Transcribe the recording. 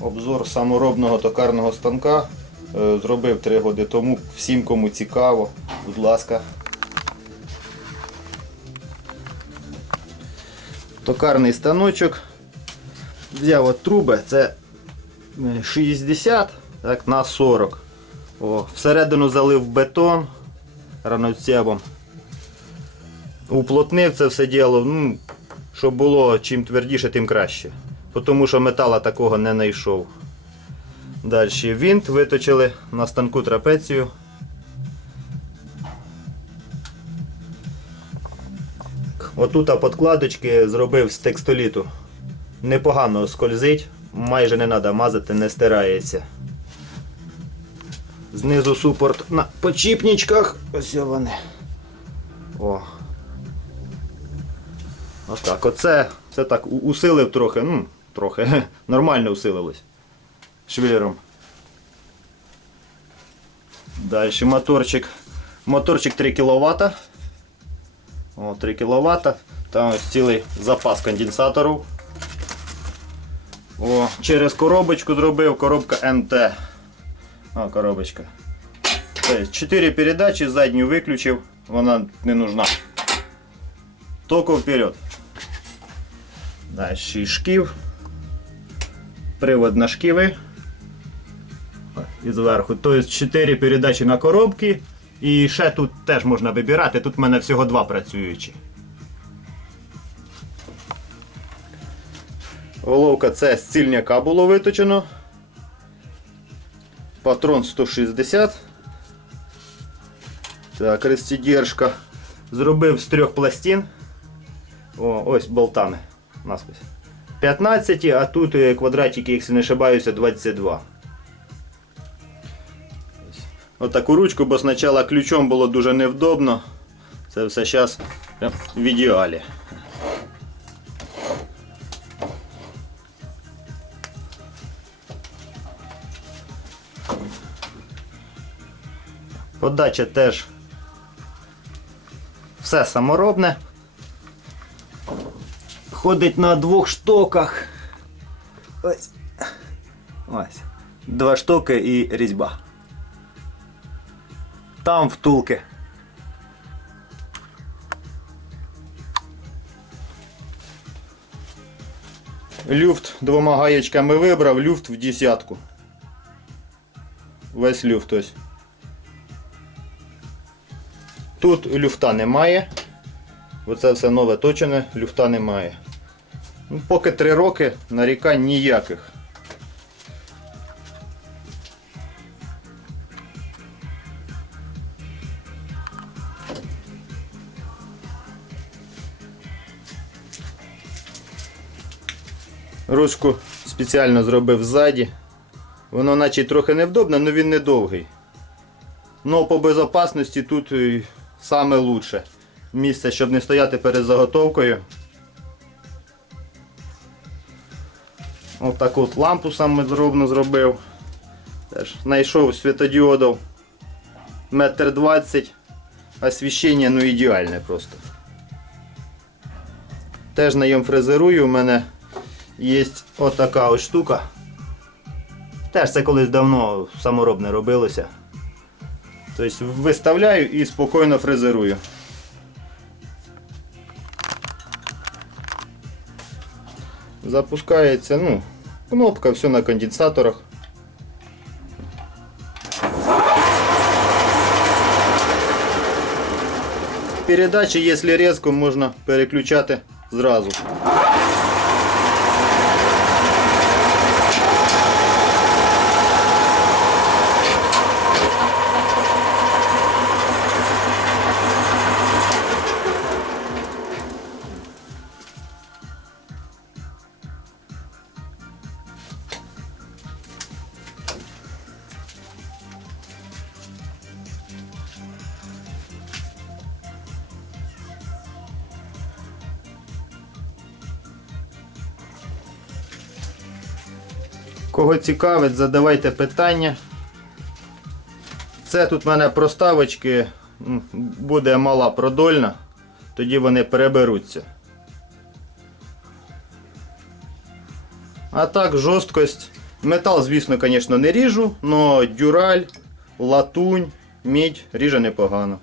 Обзор саморобного токарного станка. Е, Зробив 3 роки тому. Всім кому цікаво, будь ласка. Токарний станочок. Взяв от труби, це е, 60 так, на 40. О, всередину залив бетон раноцебом. Уплотнив це все діло, ну, щоб було чим твердіше, тим краще. Тому що метала такого не знайшов. Далі винт виточили на станку трапецію. Отут подкладочки зробив з текстоліту. Непогано скользить, майже не треба мазати, не стирається. Знизу супорт на почіпничках. Ось вони. О. Отак. Оце це так усилив трохи, ну, трохи, нормально усилилось. Швиром. Далі моторчик. Моторчик 3 кВт. О, 3 кВт. Там ось цілий запас конденсаторів. О, через коробочку зробив, коробка МТ. О, коробочка. Тобто 4 передачі, задню виключив, вона не нужна. Току вперед. Далі шків. Привод на шківи. І зверху. Тобто 4 передачі на коробки. І ще тут теж можна вибирати. Тут в мене всього два працюючі. Головка це з цільняка було виточено. Патрон 160. Так, розтідержка. Зробив з трьох пластин. О, ось болтами. Наскось. 15, а тут е, квадратики, якщо не ошибаюся, 22. Ось. Отаку ручку, бо спочатку ключом було дуже невдобно. Це все зараз в ідеалі. Подача теж все саморобне. Ходить на двох штоках. Ось. Ось. Два штоки і різьба. Там втулки. Люфт двома гаєчками вибрав, люфт в десятку. Весь люфт ось. Тут люфта немає. Оце все нове точене, люфта немає. Ну, поки 3 роки нарікань ніяких. Ручку спеціально зробив ззаді. Воно наче трохи невдобне, але він не довгий. Ну, по безопасності тут саме лучше. Місце, щоб не стояти перед заготовкою. Отаку от лампу саме зробно зробив. Теж знайшов світодіодів метр двадцять. Освіщення ну ідеальне просто. Теж на ньому фрезерую, у мене є отака ось штука. Теж це колись давно саморобне робилося. Тобто виставляю і спокійно фрезерую. Запускається, ну, кнопка, все на конденсаторах. Передачи, если резко, можна переключати зразу. Кого цікавить, задавайте питання. Це тут в мене проставочки, буде мала продольна, тоді вони переберуться. А так, жорсткость Метал, звісно, звісно, не ріжу, але дюраль, латунь, мідь ріже непогано.